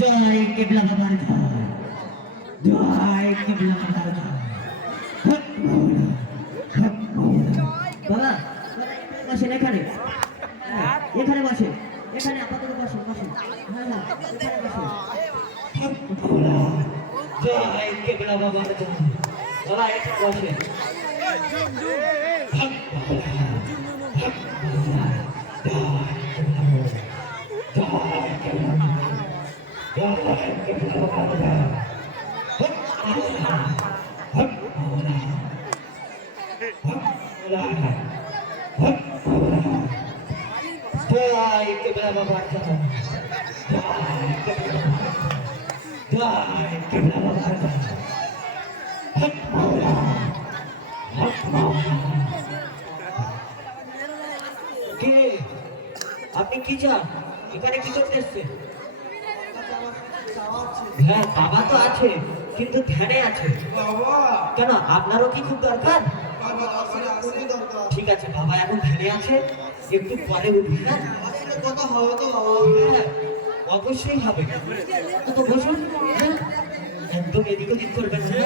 জয় কেবলা বাবার জয়, জয় কেবলা বাবার জয়। বাবা বসেন এখানে, এখানে বসেন, এখানে আপাতত বসেন বসেন। এখানে বসেন। জয় কেবলা বাবার জয়। বাবা এখানে বসেন। জয় কেবলা বাবার জয়, জয় কেবলা বাবার জয়। কে আপনি কি চান? এখানে কি করতে এসছেন? হ্যাঁ বাবা তো আছে কিন্তু ধ্যানে আছে। কেন আপনারও কি খুব দরকার? ঠিক আছে বাবা এখন ধ্যানে আছে, একটু পরে উঠবে। হ্যাঁ কথা হবে তো? হ্যাঁ অবশ্যই হবে। তো বসুন। হ্যাঁ একদম এদিক ওদিক করবেন না,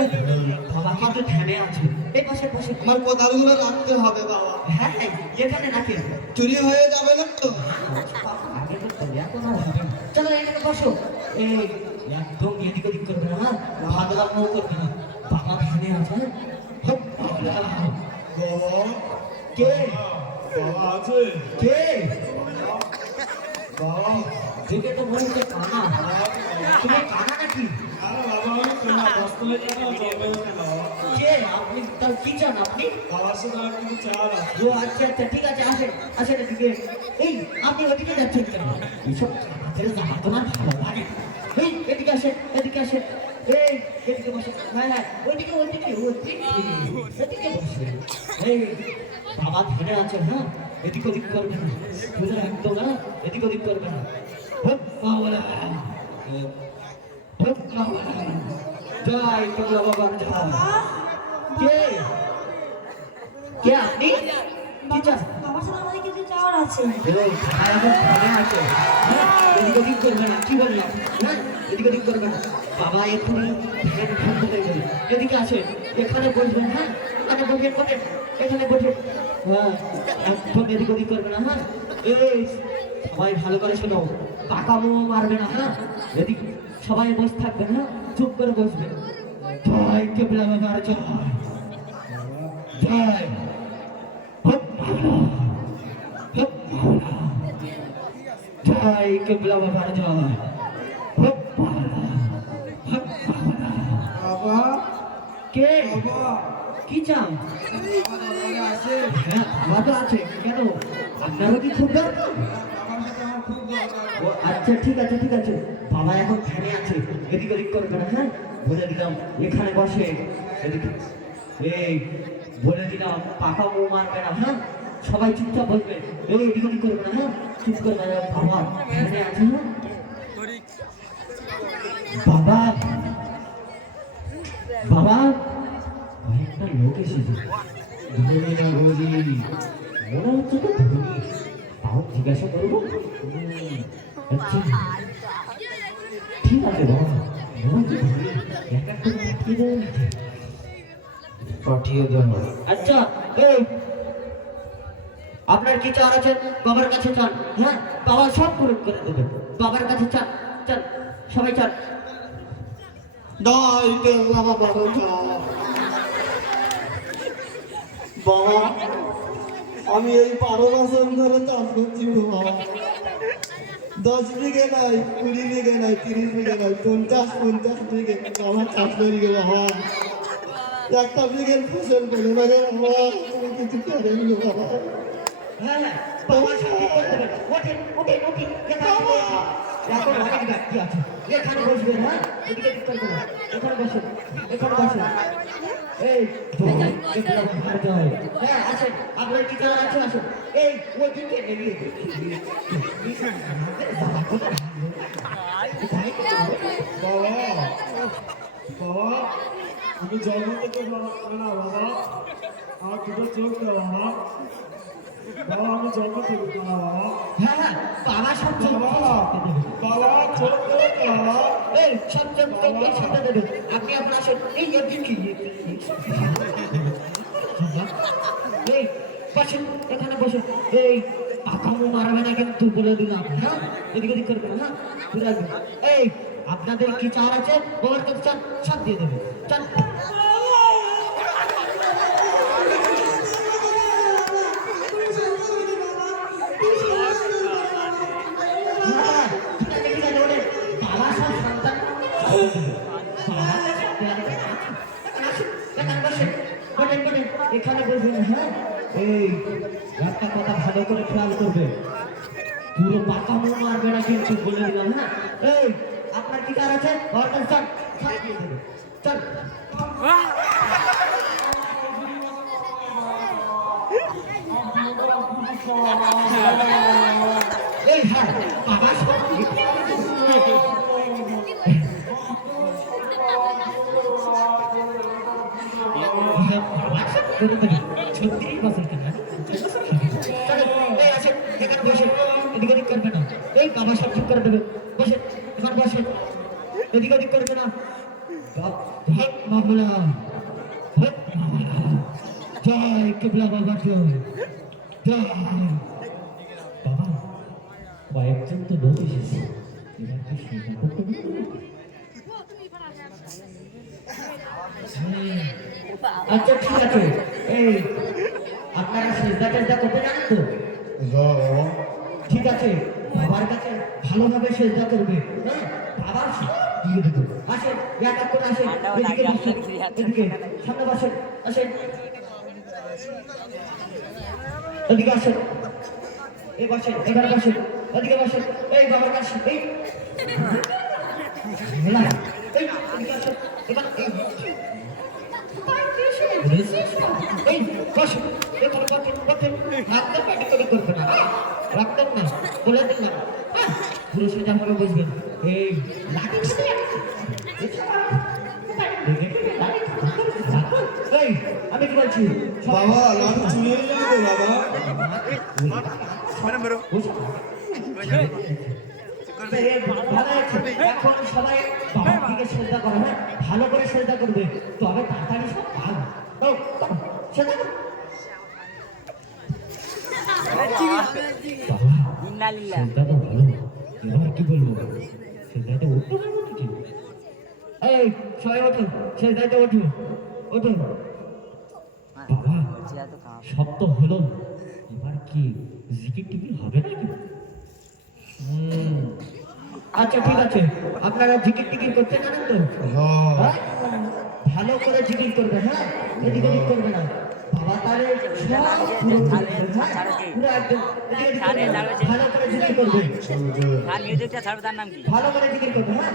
বাবা কিন্তু ধ্যানে আছে। এই পাশে পাশে আমার কোদালগুলো রাখতে হবে বাবা। হ্যাঁ হ্যাঁ এখানে রাখেন, চুরি হয়ে যাবে না তো? আগে তো এখন আর হবে না। চলো এখানে বসো। এই একদম এদিক ওদিক করবে না, হ্যাঁ ভাগলাম করবে না, বাবা ধ্যানে আছে। বাবা কে বাবা আছে? কে বাবা দেখে তো মনে হচ্ছে কানা। তুমি কানা নাকি? আরে বাবা আমি তোমার রাস্তায় কেন যাবে বাবা? কে আপনি? তার কি চান আপনি? বাবার সাথে আর কিছু চাল আছে? ও আচ্ছা আচ্ছা ঠিক আছে, আসেন আসেন এদিকে। এই আপনি ওদিকে যাচ্ছেন কেন? এইসব কাজের জামা তোমার ভালো লাগে? এই এদিকে আসেন, এদিকে আসেন। এই এদিকে বসে। হ্যাঁ হ্যাঁ ওইদিকে ওইদিকে ওইদিকে এদিকে বসে। এই বাবা ধরে আছে। হ্যাঁ এদিক ওদিক করবে না, বুঝলেন? একদম না এদিক ওদিক করবে না। জয় কেবলা বাবার জয়। কে কে আপনি? কি চান? বাবার সাথে আমাদের কিছু চাওয়ার আছে। এদিক ওদিক করবে না, কি বললাম? হ্যাঁ এদিক ওদিক করবে না, বাবা এখানে এদিকে আসেন, এখানে বসবেন। হ্যাঁ এখানে বসেন বসেন, এখানে বসেন। হ্যাঁ একদম এদিক ওদিক করবে না। হ্যাঁ এই সবাই ভালো করে শোনো, পাকামো মারবে না। হ্যাঁ এদিক সবাই বসে থাকবেন। হ্যাঁ চুপ করে বসবেন। জয় কেবলা বাবার জয়, জয় জয় কেবলা বাবার জয়। বাবা কে বাবা কি চান? বাবা আছে? হ্যাঁ বাবা তো আছে। কেন আপনারও কি খুব দরকার? বাবার সাথে আমার খুব দরকার। ও আচ্ছা ঠিক আছে ঠিক আছে, বাবা এখন ধ্যানে আছে, এদিক ওদিক করবে না। হ্যাঁ বলে দিলাম এখানে বসে। এদিকে এই বলে দিলাম পাকা মো মারবে না। হ্যাঁ সবাই চুপচাপ বসবে। এই এদিক ওদিক করবে না। হ্যাঁ চুপ করে বাবা ধ্যানে আছে। হ্যাঁ বাবা বাবা একটা লোক এসেছে, ধনী না গরিব মনে হচ্ছে তো ধনী, তাও জিজ্ঞাসা করবো। আচ্ছা ঠিক আছে বাবা, মনে হচ্ছে ধনী, এক একটা পাঠিয়ে দেবেন। পাঠিয়ে দেন। আচ্ছা এই আপনার কি চান আছে বাবার কাছে চান। হ্যাঁ বাবা সব পূরণ করে দেবেন, বাবার কাছে চান চান, সবাই চান। জয় কেবলা বাবার জয়। বাবা আমি এই 12 বছর ধরে চাষ করছি বাবা। 10 বিঘে নাই, 20 বিঘে নাই, 30 বিঘে নাই, 50 বিঘে আমার চাষ করি গো বাবা। একটা বিঘের ফসল বলে না রে বাবা, তুমি কিছু করেন গো বাবা। হ্যাঁ হ্যাঁ বাবা সব ঠিক করে দেবেন। ওঠেন ওঠেন ওঠেন, এখানে বসুন। এখন অনেক ব্যক্তি আছে, এখানে বসবেন। হ্যাঁ এদিকে ঠিক করবেন না, এখানে বসুন, এখানে বসুন। এই জয় কেবলা বাবার জয়। হ্যাঁ আসেন, আপনার কি জানার আছে আসুন। এই ওদিকে এগিয়ে বাবা বাবা আমি জন্ম থেকে বাবা না বাবা, আমার দুটো চোখ দাও বাবা। বাবা আমি জন্ম থেকে বাবা। হ্যাঁ হ্যাঁ বাবা সব ঠিক বাবা এই সব সাথে দেবেন আপনি আপনার আসেন এই একদিন কি এই বসেন এখানে বসেন এই পাকামো মারবে না কিন্তু বলে দিলাম হ্যাঁ এদিকে ওদিক করবে না হ্যাঁ ঘুরে আসবেন এই আপনাদের কি চার আছে বলার কাছে চান সব দিয়ে দেবে চান হ্যাঁ, ঠিক আছে, ঠিক আছে, ওদের বাবা সব সন্তান এখানে বলবেন হ্যাঁ এই একটা কথা ভালো করে খেয়াল করবে পুরো পাকা মুখ মারবে না কিন্তু বলে দিলাম হ্যাঁ এই আপনার কি কার আছে চল চল এই হ্যাঁ বাবা সব ছত্রিশ বছর কিনা এই আছে এখানে বসে এদিক ওদিক করবে না এই বাবা সব ঠিক করে দেবে বসে এখানে বসে এদিক ওদিক করবে না মামলা জয় কেবলা বাবা জয় জয় বাবা কয়েকজন তো লোক এসেছে এবার কি সেটা করতে আচ্ছা ঠিক আছে এই আপনারা সেজদা টেজদা করতে জানেন তো ঠিক আছে বাবার কাছে ভালোভাবে সেজদা করবে হ্যাঁ বাবার দিয়ে দেবো আসেন এক এক করে আসেন এদিকে সামনে বসেন আসেন এদিকে আসেন এই বসেন এখানে বসেন এদিকে বসেন এই বাবার কাছে এই এদিকে আসেন এবার এই বসে এখানে বসেন রাখতে প্যাটি করে করবে না রাখতেন না বলে দিন না পুরো সেটা করে বুঝবেন এই লাঠি এই আমি কি বলছি বাবা লাঠি চুরিয়ে যাবে বাবা এখন সবাই বাবার দিকে শ্রদ্ধা করে হ্যাঁ ভালো করে শ্রদ্ধা করবে তবে তাড়াতাড়ি সব ভালো শ্রদ্ধা করবে কি বলবো সেটাতে উঠতে পারবো নাকি এই সবাই ওঠো সেটাতে ওঠো ওঠো বাবা সব তো হলো এবার কি জিকির টিকির হবে নাকি আচ্ছা ঠিক আছে আপনারা জিকির টিকির করতে জানেন তো হ্যাঁ? ভালো করে জিকির করবে হ্যাঁ এদিক ওদিক করবে না বাবা তাহলে ভালো করে জিকির করবে ভালো করে জিকির করবে হ্যাঁ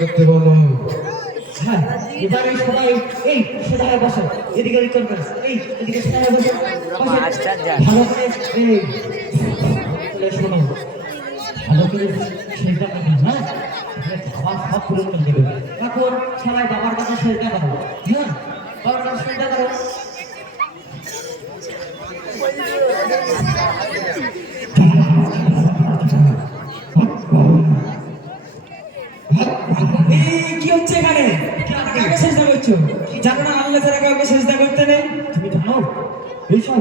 করতে বলো হ্যাঁ এবারে সবাই এই সেটায় বসো এদিকে ওদিক করবে এই এদিকে সেটায় বসো ভালো করে এই শোনো ভালো করে সেটা করবে হ্যাঁ বাবা সব পূরণ করে দেবে এখন সবাই বাবার কাছে সেটা করো হ্যাঁ বাবার কাছে সেটা করো কি হচ্ছে এখানে কাকে চেষ্টা করছো জানো না আল্লাহ ছাড়া কাউকে চেষ্টা করতে নেই তুমি জানো এইসব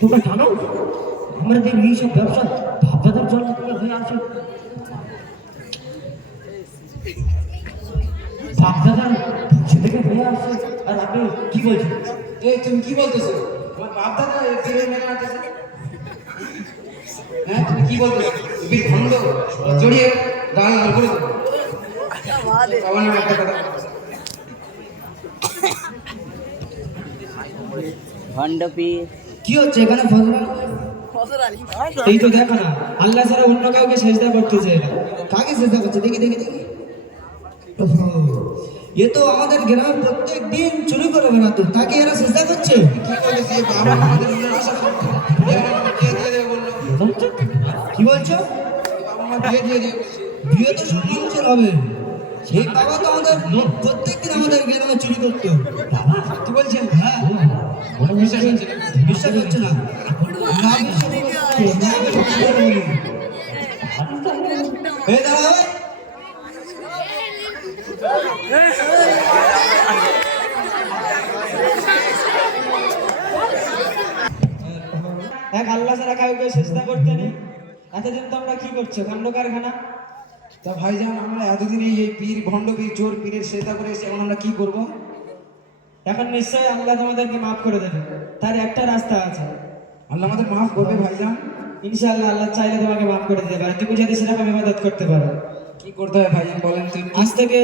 তোমরা জানো আমাদের এইসব ব্যবসা ভাবনাদের জন্য তোমরা হয়ে আসো। বাপদাদা সেদিকে হয়ে আসছে, আর আপনি কি বলছেন? এই তুমি কি বলতেছো? তোমার বাপ দাদা এই পীরের মেলা আনতেছে? হ্যাঁ তুমি কি বলতেছো? পীর ভণ্ড জড়িয়ে গাল লাল করে দেবো। বাবা নামে একটা কথা বলতেছে। কি হচ্ছে এখানে ফজরা? এই তো দেখো না, আল্লাহ ছাড়া অন্য কাউকে সেজদা করতেছে এরা। কাকে চেষ্টা করছে? দেখি দেখি দেখি। ওহো, এ তো আমাদের গ্রামে প্রত্যেক দিন চুরি করে বেড়াতো, তাকে এরা চেষ্টা করছে। কি বলেছে? বাবা আমাদের মনের আশা করতো। বিয়ে আমার বিয়ে দিয়ে দেবে বললো। কি বলছো? বাবা আমার বিয়ে দিয়ে দিয়ে বলছে। বিয়ে তো সব মানুষের হবে। সেই বাবা তো আমাদের প্রত্যেক দিন আমাদের গ্রামে চুরি করতো। কি বলছেন? হ্যাঁ, বিশ্বাস হচ্ছে না। বিশ্বাস হচ্ছে না। না বিশ্বাস হচ্ছে, না বিশ্বাস করে বলি। এই দাঁড়াও। এক আল্লাহ ছাড়া কাউকে সেজদা করতে নেই। এতদিন তোমরা কি করছো? কাণ্ড কারখানা। তা ভাইজান আমরা এতদিন এই পীর ভণ্ড পীর চোর পীরের সেজদা করে এসে এখন আমরা কি করব? এখন নিশ্চয়ই আল্লাহ তোমাদেরকে মাফ করে দেবে, তার একটা রাস্তা আছে। আল্লাহ আমাদের মাফ করবে ভাইজান? ইনশাআল্লাহ আল্লাহ চাইলে তোমাকে মাফ করে দিতে পারে, তুমি যদি সেরকম ইবাদত করতে পারো। কি করতে হবে ভাইজান বলেন তো? আজ থেকে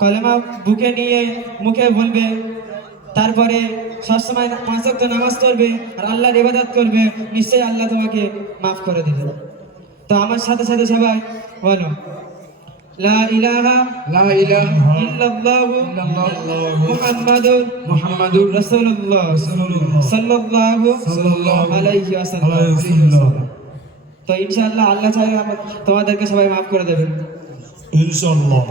কলেমা বুকে নিয়ে মুখে বলবে, তারপরে সবসময় 5 ওয়াক্ত নামাজ পড়বে আর আল্লাহর ইবাদত করবে, নিশ্চয়ই আল্লাহ তোমাকে মাফ করে দেবে। তো আমার সাথে সাথে সবাই বলো, লা ইলাহা ইল্লাল্লাহু মুহাম্মাদুর রাসূলুল্লাহ সাল্লাল্লাহু আলাইহি ওয়াসাল্লাম। তো ইনশাআল্লাহ আল্লাহ চাইলে তোমাদেরকে সবাই মাফ করে দেবেন ইনশাআল্লাহ।